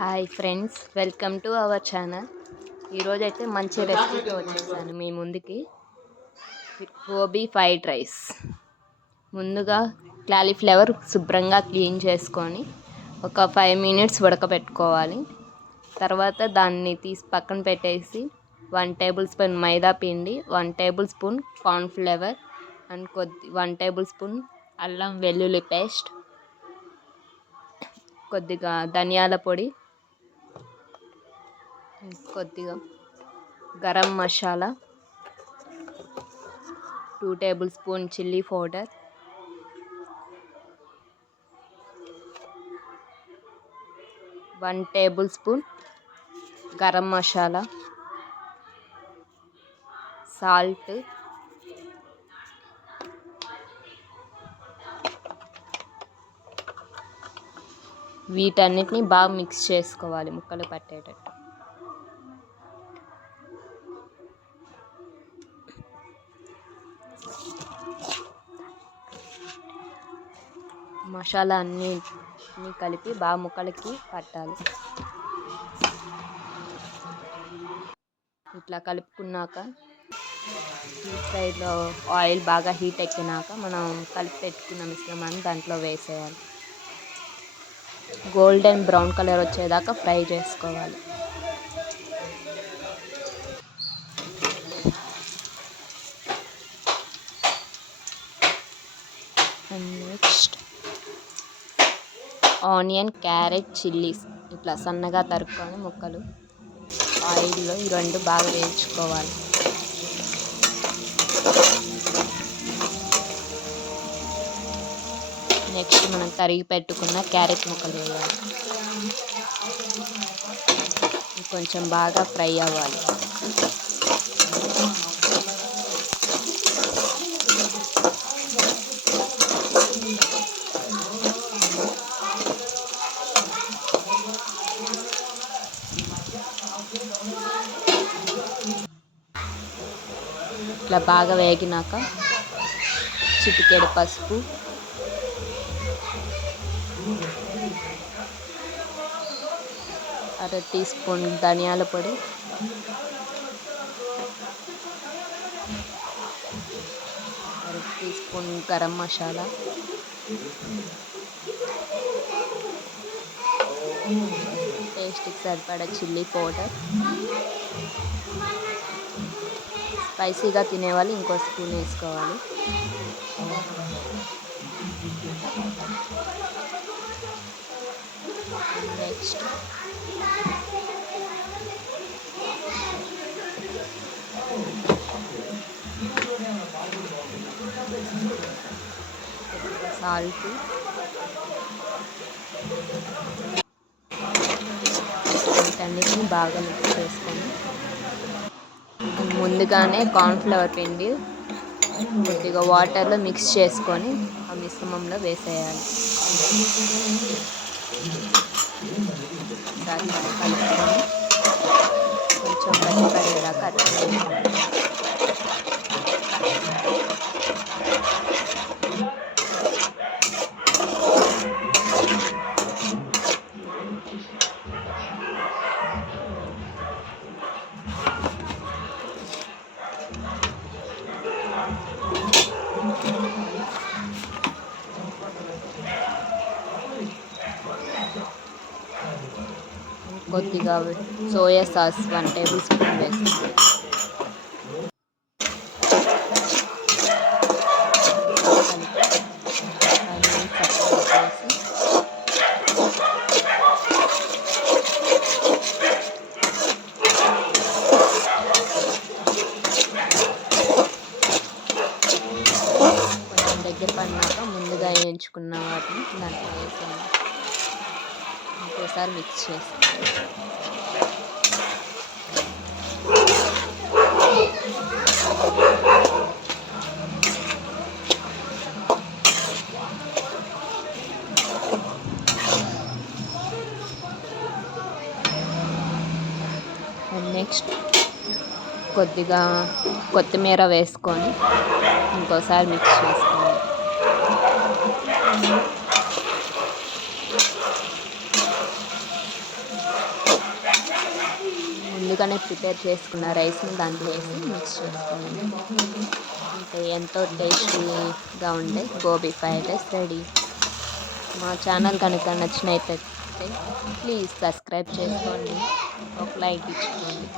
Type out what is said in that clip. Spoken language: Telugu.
Hi friends, welcome to our channel. ఈరోజైతే మంచి రెసిపీతో వచ్చేసాను మీ ముందుకి. Gobi fried rice. ముందుగా క్యాలీఫ్లవర్ శుభ్రంగా క్లీన్ చేసుకొని ఒక 5 మినిట్స్ ఉడకబెట్టుకోవాలి. తర్వాత దాన్ని తీసి పక్కన పెట్టేసి 1 టేబుల్ స్పూన్ మైదా పిండి, 1 table spoon cornflour and 1 table spoon అల్లం వెల్లుల్లి పేస్ట్, కొద్దిగా ధనియాల పొడి, కొద్దిగా garam masala, 2 table spoon chilli powder, 1 table spoon garam masala, salt, వీటన్నిటిని బాగా మిక్స్ చేసుకోవాలి ముక్కలు పట్టేటట్టు. మసాలా అన్నీ కలిపి బాగా ముక్కలకి పట్టాలి. ఇట్లా కలుపుకున్నాక ఈ సైడ్లో ఆయిల్ బాగా హీట్ ఎక్కినాక మనం కలిపి పెట్టుకున్న మిశ్రమాన్ని దాంట్లో వేసేయాలి. గోల్డెన్ బ్రౌన్ కలర్ వచ్చేదాకా ఫ్రై చేసుకోవాలి. నెక్స్ట్ ఆనియన్, క్యారెట్, చిల్లీస్ ఇట్లా సన్నగా తరుక్కొని ముక్కలు ఆయిల్లో ఈ రెండు బాగా వేయించుకోవాలి. నెక్స్ట్ మనం తరిగి పెట్టుకున్న క్యారెట్ ముక్కలు వేయాలి. కొంచెం బాగా ఫ్రై అవ్వాలి. ఇట్లా బాగా వేగినాక చిటికెడు పసుపు, అర టీ స్పూన్ ధనియాల పొడి, అర టీ స్పూన్ గరం మసాలా, టేస్ట్కి సరిపడా చిల్లీ పౌడర్, స్పైసీగా తినేవాళ్ళు ఇంకో స్పూన్ వేసుకోవాలి. నెక్స్ట్ సాల్ట్, వీటన్నిటిని బాగా మిక్స్ చేసుకొని ముందుగానే కార్న్ఫ్లవర్ పిండి కొద్దిగా వాటర్లో మిక్స్ చేసుకొని ఆ మిశ్రమంలో వేసేయాలి. దాన్ని కలుపుకొని కొంచెం గట్టిపడేదాకా కొద్దిగా సోయా సాస్ 1 టేబుల్ స్పూన్ వేసుకోవాలి. కొంచెం దగ్గర పడినాక ముందుగా వేయించుకున్న వాటిని దాంట్లో వేసాను. ఇంకోసారి మిక్స్ చేస్తాను. నెక్స్ట్ కొద్దిగా కొత్తిమీర వేసుకొని ఇంకోసారి మిక్స్ చేసుకోవాలి. ముందుగానే ప్రిపేర్ చేసుకున్న రైస్ని దాంట్లో వేసి మిక్స్ చేసుకోవాలి. అంటే ఎంతో టేస్టీగా ఉండే గోబీ ఫ్రైడ్ రైస్ రెడీ. మా ఛానల్ కనుక నచ్చినట్లయితే ప్లీజ్ సబ్స్క్రైబ్ చేసుకోండి, ఒక లైక్ ఇచ్చుకోండి.